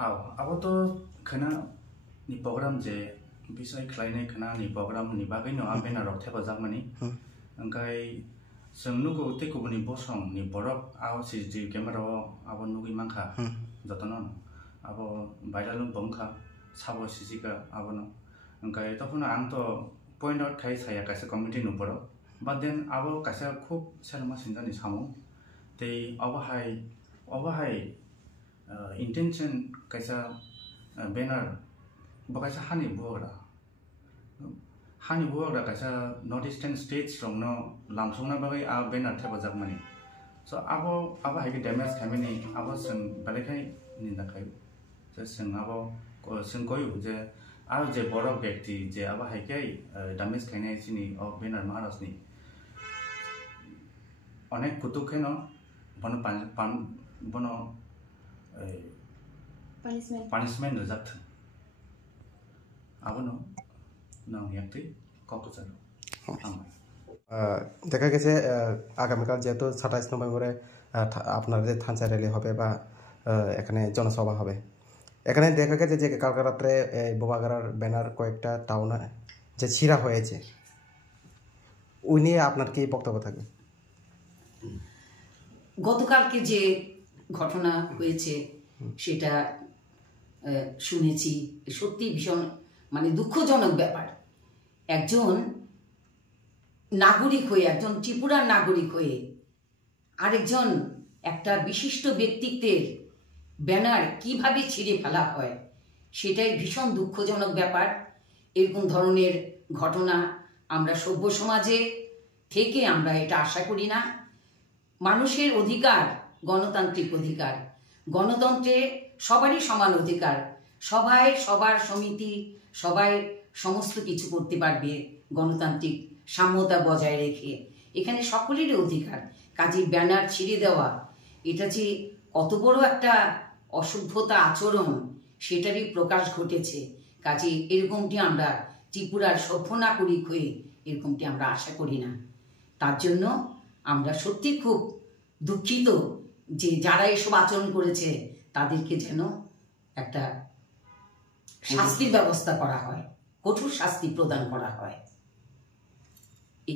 Abo to khana ni program je bisai khlainai khana ni program ni bagai no abena rok theba jamani angkai sengnugo tekubuni bosong ni borok aw CCTV camera abo nugi mangkha jotonon abo viral bongkha sabo sisika abo no angkai topuna ang to point out khai saya kaisa committee no boro but then abo kaisa khub selma sinjani samu tei abo hai intention kaisa banner bakaisa hani buagra kaisa northeastern states from no lamsongna bagai a banner theba jakmani so abo hai damage khamini abo sing balekai ninda khai so sing abo sing koyu je aro je borok byakti je abo hai kai damage khainai chini o banner maharasni onek kutuk kheno bono punishment result abono নাও ইয়াতে কক্সবাজার দেখা গেছে আগামীকাল যেহেতু 27 নভেম্বরে আপনাদের থানচা rally হবে বা এখানে জনসভা হবে এখানে দেখা গেছে যে কালকে রাত্রে বোবাগাড়ার ব্যানার কয়েকটা টাউনে যে ছিঁড়া হয়েছে ওই নিয়ে আপনার কি বক্তব্য থাকবে গতকালকে যে ঘটনা হয়েছে সেটা শুনেছি সত্যি ভীষণ মানে দুঃখজনক ব্যাপার একজন নাগরিক হয়ে একজন ত্রিপুরার নাগরিক হয়ে আরেকজন একটা বিশিষ্ট ব্যক্তিত্বের ব্যানার কিভাবে ছিঁড়ে ফেলা হয় সেটাই ভীষণ দুঃখজনক ব্যাপার এরকম ধরনের ঘটনা আমরা সভ্য সমাজে থেকে আমরা এটা আশা করি না মানুষের অধিকার গণতান্ত্রিক অধিকার গণতন্ত্রে সবারই সমান অধিকার সবাই সবার সমিতি সবাই সমস্ত কিছু করতে পারবে গণতান্ত্রিক সাম্যতা বজায় রেখে এখানে সকলেরই অধিকার কাজে ব্যানার ছিঁড়ে দেওয়া এটা যে কত বড় একটা অসভ্যতা আচরণ সেটারই প্রকাশ ঘটেছে কাজে এরকমটি আমরা ত্রিপুরার সভ্য নাগরিক হয়ে এরকমটি আমরা আশা করি না তার জন্য আমরা সত্যি খুব দুঃখিত যে যারা এসব আচরণ করেছে তাদেরকে যেন একটা শাস্তির ব্যবস্থা করা হয় কঠোর শাস্তি প্রদান করা হয়